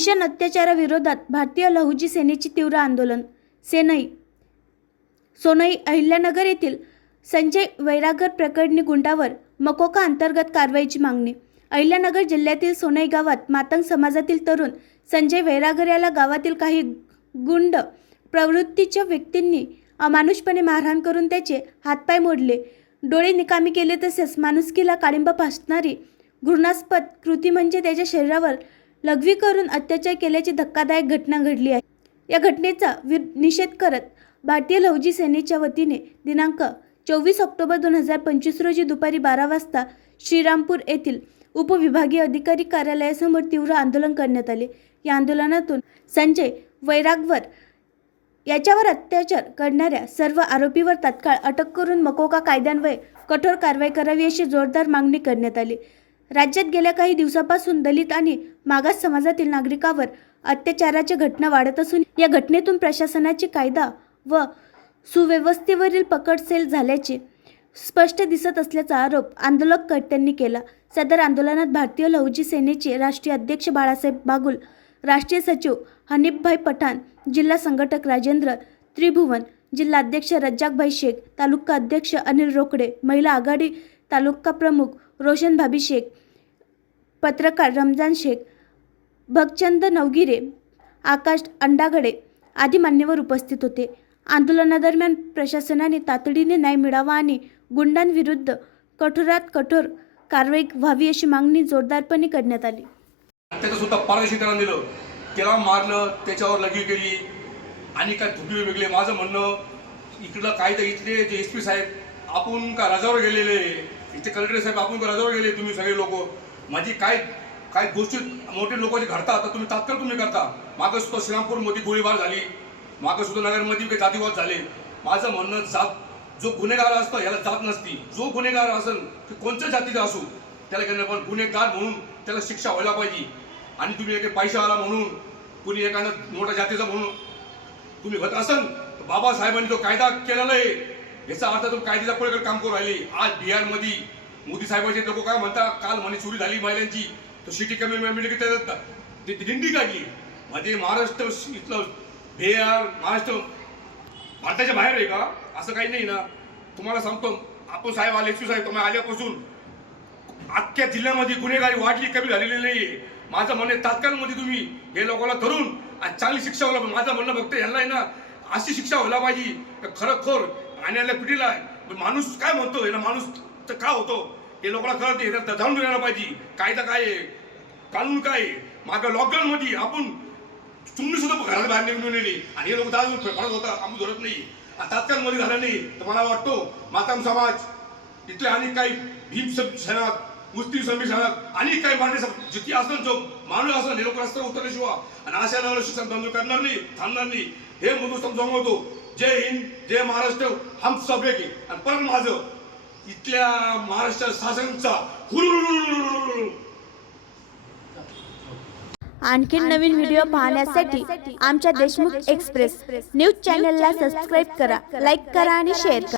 भीषण अत्याचाराविरोधात भारतीय लहुजी सेनेची तीव्र आंदोलन. सेनई सोनई अहिल्यानगर येथील संजय वैरागर प्रकरणी गुंडावर मकोका अंतर्गत कारवाईची मागणी. अहिल्यानगर जिल्ह्यातील सोनई गावात मातंग समाजातील तरुण संजय वैरागर याला गावातील काही गुंड प्रवृत्तीच्या व्यक्तींनी अमानुषपणे मारहाण करून त्याचे हातपाय मोडले. डोळे निकामी केले तसेच माणुसकीला काळिंब फासणारी घृणास्पद कृती म्हणजे त्याच्या शरीरावर लघवी करून अत्याचार केल्याची धक्कादायक घटना घडली आहे. या घटनेचा विर निषेध करत भारतीय लवजी सेनेच्या वतीने दिनांक चोवीस ऑक्टोबर दोन हजार पंचवीस रोजी दुपारी बारा वाजता श्रीरामपूर येथील उपविभागीय अधिकारी कार्यालयासमोर तीव्र आंदोलन करण्यात आले. या आंदोलनातून संजय वैरागवर याच्यावर अत्याचार करणाऱ्या सर्व आरोपीवर तात्काळ अटक करून मकोका कायद्यान्वये कठोर कारवाई करावी अशी जोरदार मागणी करण्यात आली. राज्यात गेल्या काही दिवसापासून दलित आणि मागास समाजातील नागरिकावर अत्याचाराच्या घटना वाढत असून या घटनेतून प्रशासनाची कायदा व सुव्यवस्थेवरील पकड सेल झाल्याचे स्पष्ट दिसत असल्याचा आरोप आंदोलककर्त्यांनी केला. सदर आंदोलनात भारतीय लहुजी सेनेचे राष्ट्रीय अध्यक्ष बाळासाहेब बागुल राष्ट्रीय सचिव हनीफभाई पठाण जिल्हा संघटक राजेंद्र त्रिभुवन जिल्हाध्यक्ष रज्जाकभाई शेख तालुका अध्यक्ष अनिल रोकडे महिला आघाडी तालुका प्रमुख रोशन भाभी शेख पत्रकार रमजान शेख भगचंद नवगिरे आकाश अंडागडे आदी मान्यवर उपस्थित होते. आंदोलनादरम्यान प्रशासनाने तातडीने न्याय मिळावा आणि गुंडांविरुद्ध कठोरात कठोर कारवाई व्हावी अशी मागणी जोरदारपणे करण्यात आली. त्याचं सुद्धा पारदर्शी त्यांना दिलं. त्याला मारलं त्याच्यावर लगी केली आणि काय धुकले वेगळे माझं म्हणणं इकडलं काय तर इथले जे एस पी साहेब आपण का रजावर गेलेले? इथे कलेक्टर साहेब आपण का रजावर गेले तुम्ही सगळे लोक? माझी काय काय गोष्टी मोठे लोक जे घडतात तर तुम्ही तात्काळ तुम्ही करता. मागं सुद्धा श्रीरामपूरमध्ये गोळीबार झाली. मागं सुद्धा नगरमध्ये काही जातीवाद झाले. माझं म्हणणं जात जो गुन्हेगार असतो याला जात नसती. जो गुन्हेगार असेल ते कोणत्या जातीचा असू त्याला घेणं पण गुन्हेगार म्हणून त्याला शिक्षा व्हायला पाहिजे. आणि तुम्ही एका पैशावाला म्हणून कुणी एखादा मोठ्या जातीचा म्हणून तुम्ही होत असाल तर बाबासाहेबांनी जो कायदा केलेला आहे याचा अर्थ तुम्ही कायद्याच्या पलीकडे काम करू राहिले. आज बिहारमध्ये मोदी साहेबांचे लोक काय म्हणतात काल म्हणे चोरी झाली महिलांची. तर सिटी कमी मिळली की दिंडी काढली. म्हणजे महाराष्ट्र इथलं बिहार महाराष्ट्र भारताच्या बाहेर आहे का? असं काही नाही ना. तुम्हाला सांगतो आपण साहेब आले एस साहेब तुम्ही आल्यापासून अख्ख्या जिल्ह्यामध्ये गुन्हेगारी वाढली कमी झालेली नाही माझं म्हणणं तात्काळ तात्काळमध्ये तुम्ही हे लोकांना धरून आणि चांगली शिक्षा व्हायला माझं म्हणणं फक्त यांना आहे ना अशी शिक्षा व्हायला पाहिजे. का खरोखर आणण्याला पिढीला आहे. पण माणूस काय म्हणतो याला माणूस तर का होतो? हे लोकांना कळत तर जाणून घ्यायला पाहिजे. कायदा काय आहे कानून काय आहे? मागं लॉकडाऊन मध्ये आपण तुम्ही सुद्धा घरात बाहेर निघून नेली आणि हे लोक दारू फेफाडत होता आम्ही धरत नाही. तात्काळमध्ये झालं नाही तर मला वाटतो माताम समाज इथले अनेक काही भीम सेनात मुस्लिम समी अनेक काही मांडे जिथे असं जो माणूस असं हे लोक रस्त्यावर उतरल्याशिवाय आणि अशा नावाला शिक्षण बंद करणार नाही थांबणार नाही. हे मुद्दू जमवतो. जय हिंद जय महाराष्ट्र हम सब एक आणि परत माझं इथल्या महाराष्ट्र शासनचा आणखी नवीन व्हिडिओ पाहण्यासाठी आमच्या देशमुख एक्सप्रेस न्यूज चॅनलला सबस्क्राईब करा लाईक करा आणि शेअर करा